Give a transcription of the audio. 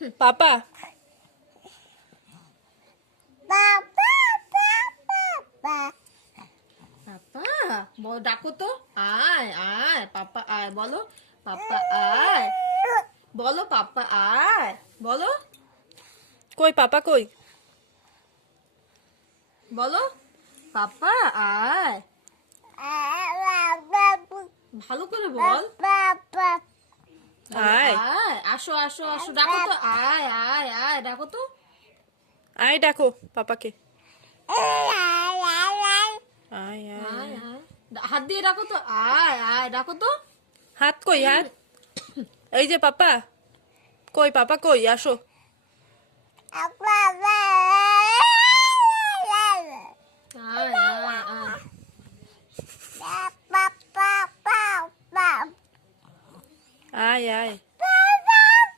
পাপা পাপা ডাকো তো, আয় আয় পাপা আয় বলো, পাপা আয় বলো, পাপা আয় বলো, কই পাপা কই? বলো পাপা আয়, ভালো করে বল। আয় আয় আসো আসো আসো, ডাকো তো, আয় আয় আয় ডাকো তো, আয় ডাকো পাপাকে। আয় আয় আয় আয় হাত দিয়ে ডাকো তো, আয় আয় ডাকো তো। হাত কই হাত? এই যে পাপা কই, পাপা কই? আসো। আয় আয় আয় আয় আয়